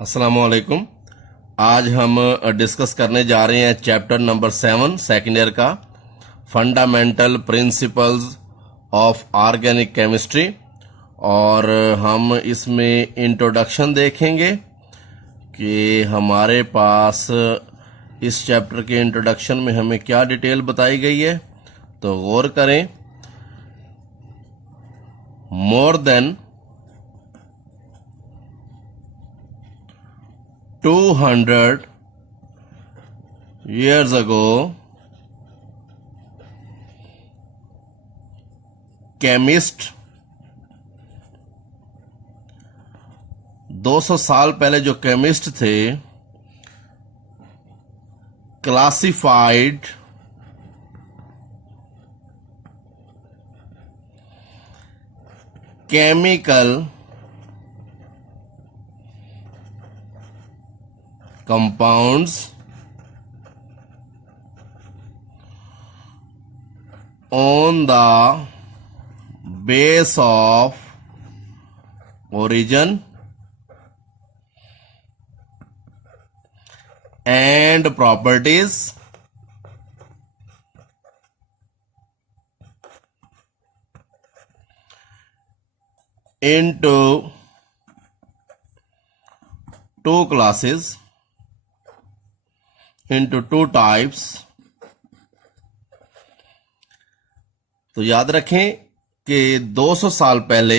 अस्सलामुअलैकुम। आज हम डिस्कस करने जा रहे हैं चैप्टर नंबर 7 सेकेंड ईयर का, fundamental principles of organic chemistry. और हम इसमें इंट्रोडक्शन देखेंगे कि हमारे पास इस चैप्टर के इंट्रोडक्शन में हमें क्या डिटेल बताई गई है। तो गौर करें, more than 200 years ago, chemist 200 साल पहले जो केमिस्ट थे, classified chemical compounds on the base of origin and properties into two classes, into two types। तो याद रखें कि 200 साल पहले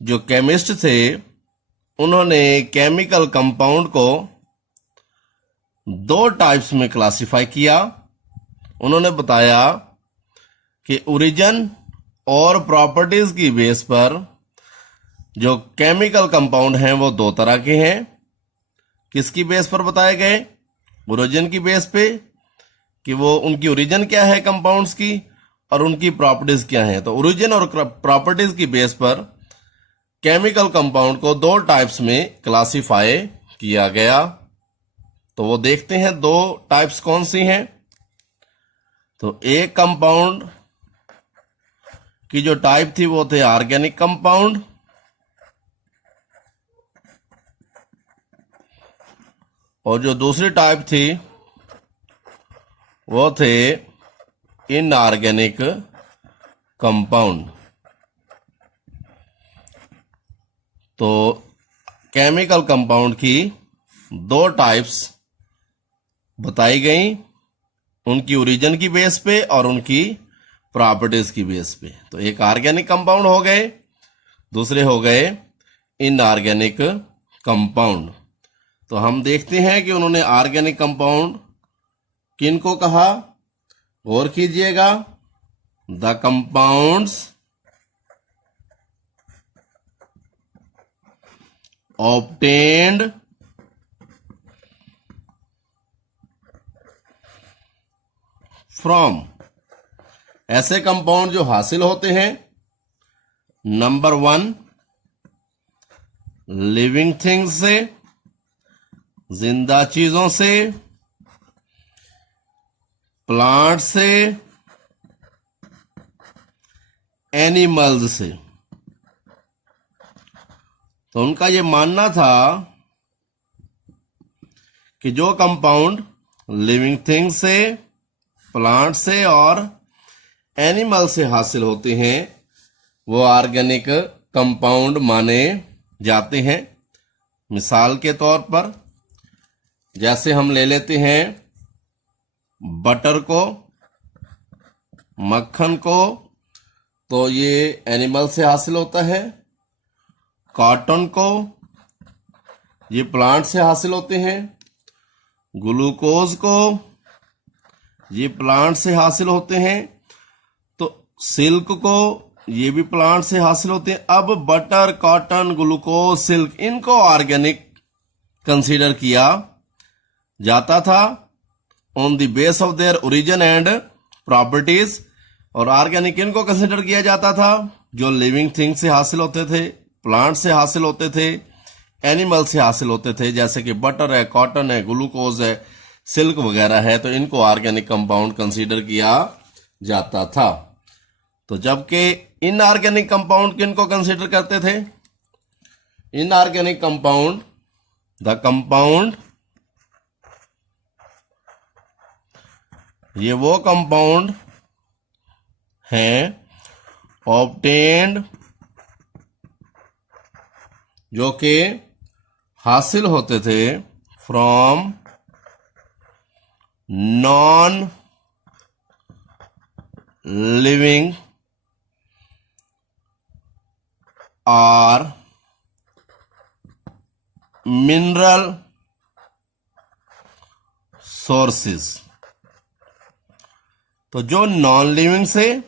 जो केमिस्ट थे, उन्होंने केमिकल कंपाउंड को दो टाइप्स में क्लासिफाई किया। उन्होंने बताया कि ओरिजिन और प्रॉपर्टीज की बेस पर जो केमिकल कंपाउंड हैं वो दो तरह के हैं। किसकी बेस पर बताए गए? ओरिजिन की बेस पे, कि वो उनकी ओरिजिन क्या है कंपाउंड्स की और उनकी प्रॉपर्टीज क्या हैं। तो ओरिजिन और प्रॉपर्टीज की बेस पर केमिकल कंपाउंड को दो टाइप्स में क्लासिफाई किया गया। तो वो देखते हैं दो टाइप्स कौन सी हैं। तो एक कंपाउंड की जो टाइप थी वो थे ऑर्गेनिक कंपाउंड, और जो दूसरी टाइप थी वो थे इनऑर्गेनिक कंपाउंड। तो केमिकल कंपाउंड की दो टाइप्स बताई गई, उनकी ओरिजिन की बेस पे और उनकी प्रॉपर्टीज की बेस पे। तो एक ऑर्गेनिक कंपाउंड हो गए, दूसरे हो गए इनऑर्गेनिक कंपाउंड। तो हम देखते हैं कि उन्होंने ऑर्गेनिक कंपाउंड किनको कहा। गौर कीजिएगा, द कंपाउंड्स ऑब्टेन्ड फ्रॉम, ऐसे कंपाउंड जो हासिल होते हैं, नंबर 1 लिविंग थिंग्स से, जिंदा चीजों से, प्लांट से, एनिमल्स से। तो उनका यह मानना था कि जो कंपाउंड लिविंग थिंग्स से, प्लांट से और एनिमल से हासिल होते हैं वो ऑर्गेनिक कंपाउंड माने जाते हैं। मिसाल के तौर पर जैसे हम ले लेते हैं बटर को, मक्खन को, तो ये एनिमल से हासिल होता है। कॉटन को, ये प्लांट से हासिल होते हैं। ग्लूकोज को, ये प्लांट से हासिल होते हैं। सिल्क को, ये भी प्लांट से हासिल होते हैं। अब बटर, कॉटन, ग्लूकोज, सिल्क, इनको ऑर्गेनिक कंसीडर किया जाता था on the base of their origin and properties. और ऑर्गेनिक इनको कंसीडर किया जाता था जो लिविंग थिंग से हासिल होते थे, प्लांट से हासिल होते थे, एनिमल से हासिल होते थे, जैसे कि बटर है, कॉटन है, ग्लूकोज है, सिल्क वगैरह है। तो इनको ऑर्गेनिक कंपाउंड कंसीडर किया जाता था। तो जबकि इनऑर्गेनिक कंपाउंड किनको कंसीडर करते थे? इनऑर्गेनिक कंपाउंड, द कंपाउंड, ये वो कंपाउंड हैं ऑब्टेन्ड, जो कि हासिल होते थे फ्रॉम नॉन लिविंग और मिनरल सोर्सेस। तो जो नॉन लिविंग से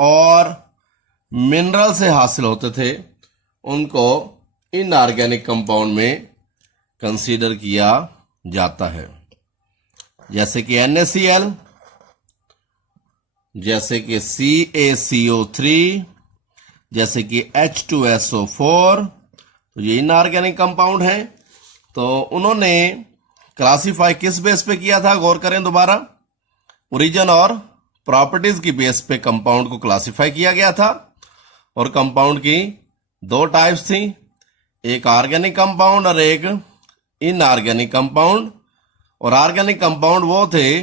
और मिनरल से हासिल होते थे उनको इनऑर्गेनिक कंपाउंड में कंसीडर किया जाता है, जैसे कि NaCl, जैसे कि CaCO3, जैसे कि H2SO4। तो ये इनऑर्गेनिक कंपाउंड हैं। तो उन्होंने क्लासिफाई किस बेस पे किया था? गौर करें दोबारा, ओरिजिन और प्रॉपर्टीज की बेस पे कंपाउंड को क्लासिफाई किया गया था। और कंपाउंड की दो टाइप्स थी, एक ऑर्गेनिक कंपाउंड और एक इनऑर्गेनिक कंपाउंड। और ऑर्गेनिक कंपाउंड वो थे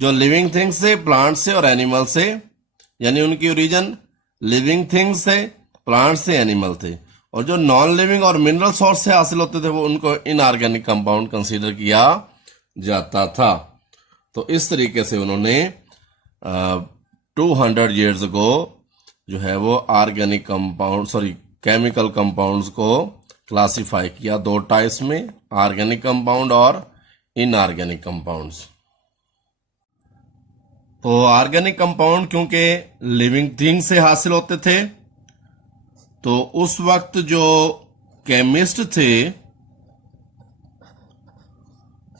जो लिविंग थिंग्स से, प्लांट से और एनिमल से, यानी उनकी ओरिजिन लिविंग थिंग्स से, प्लांट से, एनिमल थे। और जो नॉन लिविंग और मिनरल सोर्स से हासिल होते थे वो उनको इनऑर्गेनिक कंपाउंड कंसीडर किया जाता था। तो इस तरीके से उन्होंने 200 years ago जो है वो ऑर्गेनिक कंपाउंड, केमिकल कंपाउंड्स को क्लासिफाई किया दो टाइप्स में, ऑर्गेनिक कंपाउंड और इनऑर्गेनिक कंपाउंड्स। तो ऑर्गेनिक कंपाउंड क्योंकि लिविंग थिंग से हासिल होते थे, तो उस वक्त जो केमिस्ट थे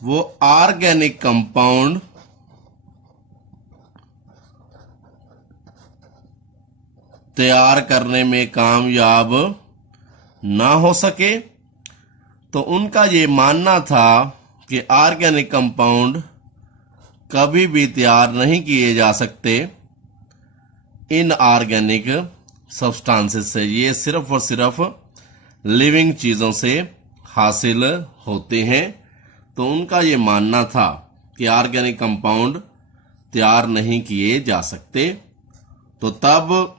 वो ऑर्गेनिक कंपाउंड तैयार करने में कामयाब ना हो सके। तो उनका ये मानना था कि ऑर्गेनिक कंपाउंड कभी भी तैयार नहीं किए जा सकते इनऑर्गेनिक सब्सटेंसेस से, ये सिर्फ और सिर्फ लिविंग चीज़ों से हासिल होते हैं। तो उनका ये मानना था कि ऑर्गेनिक कंपाउंड तैयार नहीं किए जा सकते। तो तब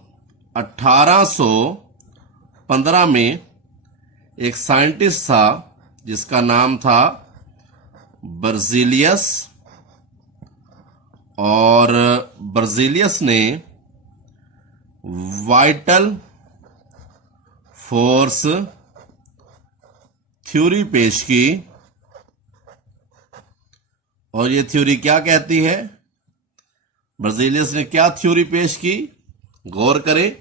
1815 में एक साइंटिस्ट था जिसका नाम था बर्जीलियस, और बर्जीलियस ने वाइटल फोर्स थ्योरी पेश की। और ये थ्योरी क्या कहती है? बर्जीलियस ने क्या थ्योरी पेश की? गौर करें।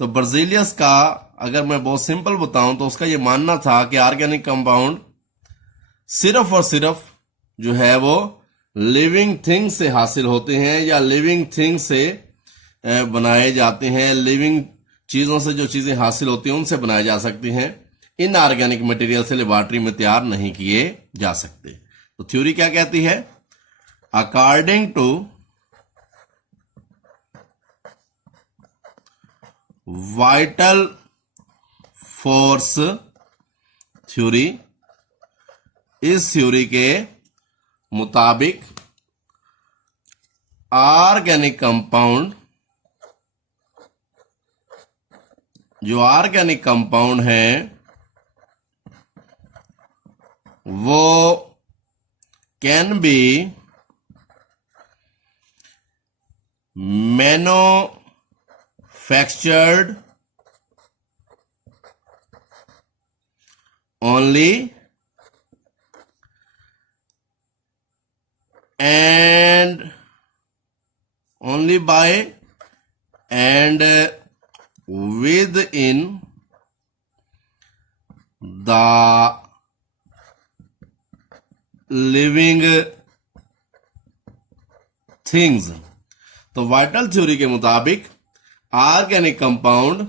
तो बर्जीलियस का अगर मैं बहुत सिंपल बताऊं तो उसका ये मानना था कि ऑर्गेनिक कंपाउंड सिर्फ और सिर्फ जो है वो लिविंग थिंग से हासिल होते हैं या लिविंग थिंग से बनाए जाते हैं। लिविंग चीज़ों से जो चीज़ें हासिल होती हैं उनसे बनाए जा सकती हैं। इनऑर्गेनिक मटेरियल से लेबॉरेटरी में तैयार नहीं किए जा सकते। तो थ्योरी क्या कहती है? According to vital force theory, इस थ्योरी के मुताबिक ऑर्गेनिक कंपाउंड, जो ऑर्गेनिक कंपाउंड है वो can be manufactured only and only by and within the living things। तो वाइटल थ्योरी के मुताबिक organic compound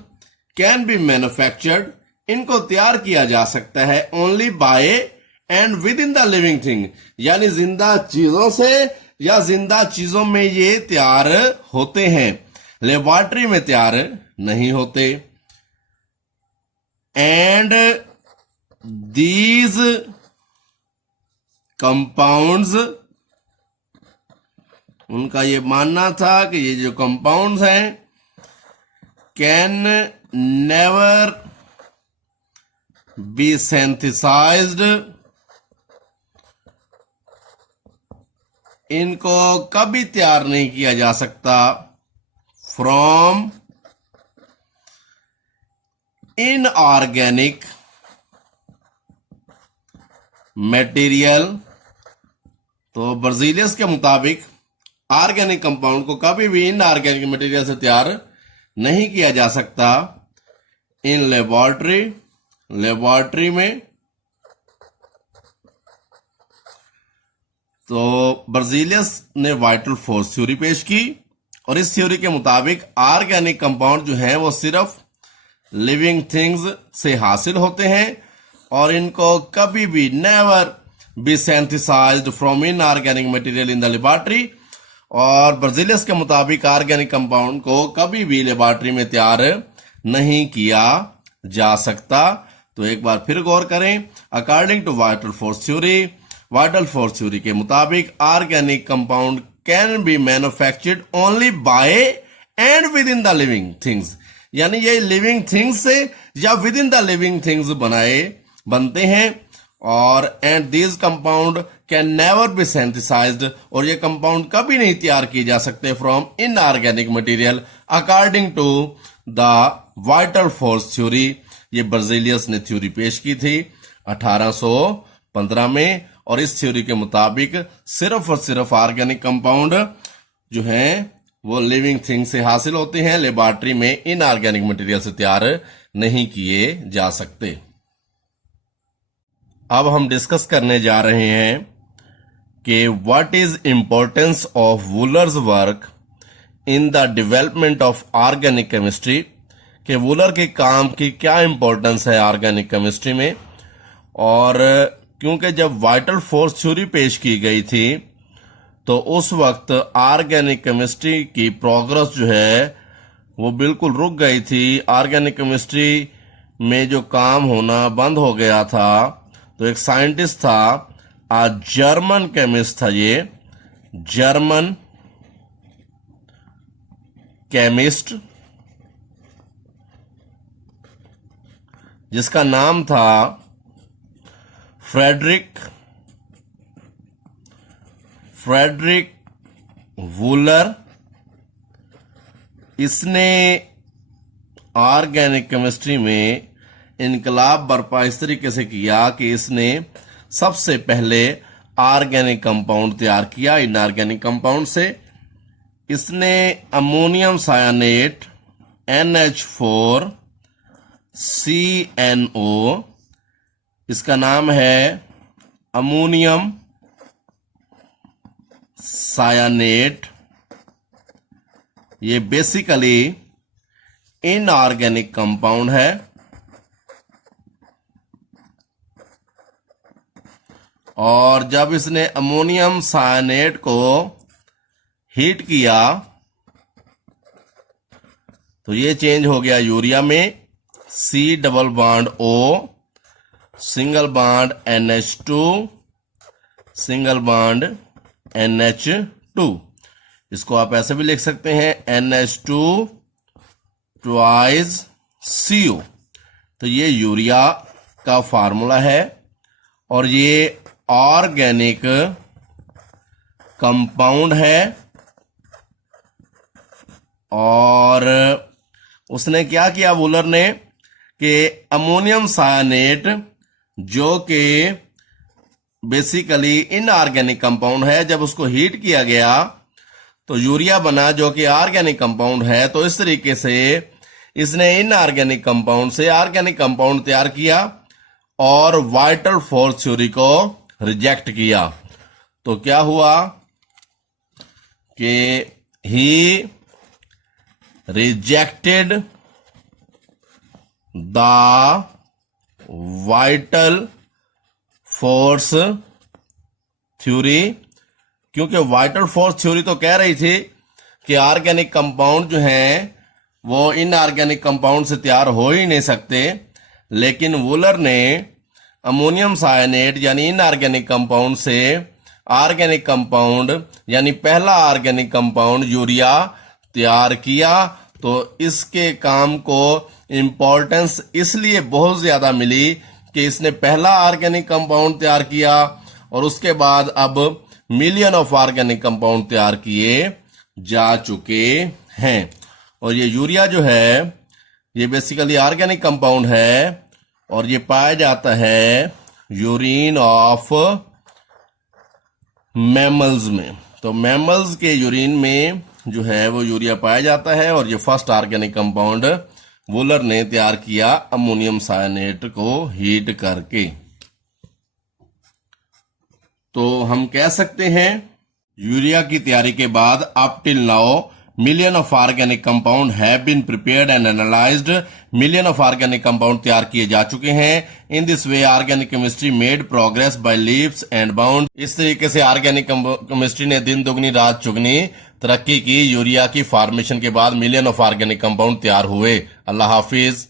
can be manufactured, इनको तैयार किया जा सकता है only by and within the living thing, यानी जिंदा चीजों से या जिंदा चीजों में ये तैयार होते हैं। लेबोरेटरी में तैयार नहीं होते। एंड दीज कंपाउंड्स, उनका ये मानना था कि ये जो कंपाउंड्स हैं कैन नेवर बी सिंथेसाइज्ड, इनको कभी तैयार नहीं किया जा सकता फ्रॉम इनऑर्गेनिक मटेरियल। तो बर्जीलियस के मुताबिक ऑर्गेनिक कंपाउंड को कभी भी इनऑर्गेनिक मटेरियल से तैयार नहीं किया जा सकता इन लेबोरेटरी में। तो बर्जीलियस ने वाइटल फोर्स थ्योरी पेश की और इस थ्योरी के मुताबिक ऑर्गेनिक कंपाउंड जो हैं वो सिर्फ लिविंग थिंग्स से हासिल होते हैं और इनको कभी भी never be synthesised from inorganic material in the laboratory. और बर्जीलियस के मुताबिक ऑर्गेनिक कंपाउंड को कभी भी लेबोरेटरी में तैयार नहीं किया जा सकता। तो एक बार फिर गौर करें, according to vital force theory के मुताबिक organic compound can be manufactured only by and within the living things, यानी ये लिविंग थिंग्स से या within the living things बनते हैं। और and these compound can never be synthesised, और ये कंपाउंड कभी नहीं तैयार किए जा सकते from inorganic material according to the vital force theory. ये बर्जीलियस ने थ्योरी पेश की थी 1815 में, और इस थ्योरी के मुताबिक सिर्फ और सिर्फ ऑर्गेनिक कंपाउंड जो हैं वो लिविंग थिंग से हासिल होते हैं, लेबोरेटरी में इनऑर्गेनिक मटेरियल से तैयार नहीं किए जा सकते। अब हम डिस्कस करने जा रहे हैं कि what is importance of Wohler's work in the development of organic chemistry, कि वूलर के काम की क्या इंपॉर्टेंस है ऑर्गेनिक केमिस्ट्री में। और क्योंकि जब वाइटल फोर्स थ्योरी पेश की गई थी तो उस वक्त ऑर्गेनिक केमिस्ट्री की प्रोग्रेस जो है वो बिल्कुल रुक गई थी, ऑर्गेनिक केमिस्ट्री में जो काम होना बंद हो गया था। तो एक साइंटिस्ट था, जर्मन केमिस्ट था, ये जर्मन केमिस्ट जिसका नाम था फ्रेडरिक वूलर। इसने ऑर्गेनिक केमिस्ट्री में इनकलाब बर्पा इस तरीके से किया कि इसने सबसे पहले ऑर्गेनिक कंपाउंड तैयार किया इनऑर्गेनिक कंपाउंड से। इसने अमोनियम सायानेट NH4CNO, इसका नाम है अमोनियम सायानेट, ये बेसिकली इनऑर्गेनिक कंपाउंड है। और जब इसने अमोनियम सायानेट को हीट किया तो ये चेंज हो गया यूरिया में, C double bond O single bond NH2 single bond NH2। इसको आप ऐसे भी लिख सकते हैं NH2 ट्वाइस CO। तो ये यूरिया का फार्मूला है और ये ऑर्गेनिक कंपाउंड है। और उसने क्या किया वूलर ने कि अमोनियम सायानेट जो कि बेसिकली इनऑर्गेनिक कंपाउंड है, जब उसको हीट किया गया तो यूरिया बना जो कि ऑर्गेनिक कंपाउंड है। तो इस तरीके से इसने इनऑर्गेनिक कंपाउंड से ऑर्गेनिक कंपाउंड तैयार किया और वाइटल फोर्स थ्योरी को रिजेक्ट किया। तो क्या हुआ कि he rejected the vital force theory, क्योंकि वाइटल फोर्स थ्योरी तो कह रही थी कि ऑर्गेनिक कंपाउंड जो हैं वो इनऑर्गेनिक कंपाउंड से तैयार हो ही नहीं सकते, लेकिन वूलर ने अमोनियम सायनेट यानी इनऑर्गेनिक कंपाउंड से ऑर्गेनिक कंपाउंड यानी पहला ऑर्गेनिक कंपाउंड यूरिया तैयार किया। तो इसके काम को इंपॉर्टेंस इसलिए बहुत ज्यादा मिली कि इसने पहला ऑर्गेनिक कंपाउंड तैयार किया और उसके बाद अब मिलियन ऑफ ऑर्गेनिक कंपाउंड तैयार किए जा चुके हैं। और ये यूरिया जो है ये बेसिकली ऑर्गेनिक कंपाउंड है और ये पाया जाता है यूरिन ऑफ मैमल्स में। तो मैमल्स के यूरिन में जो है वो यूरिया पाया जाता है और ये फर्स्ट ऑर्गेनिक कंपाउंड वूलर ने तैयार किया अमोनियम सायनेट को हीट करके। तो हम कह सकते हैं यूरिया की तैयारी के बाद up till now million of organic compound have been prepared and analysed. Million of organic compound तैयार किए जा चुके हैं। In this way organic chemistry made progress by leaps and bound. इस तरीके से ऑर्गेनिक केमिस्ट्री ने दिन दुगनी रात चुगनी तरक्की की। यूरिया की फॉर्मेशन के बाद मिलियन ऑफ ऑर्गेनिक कंपाउंड तैयार हुए। अल्लाह हाफिज।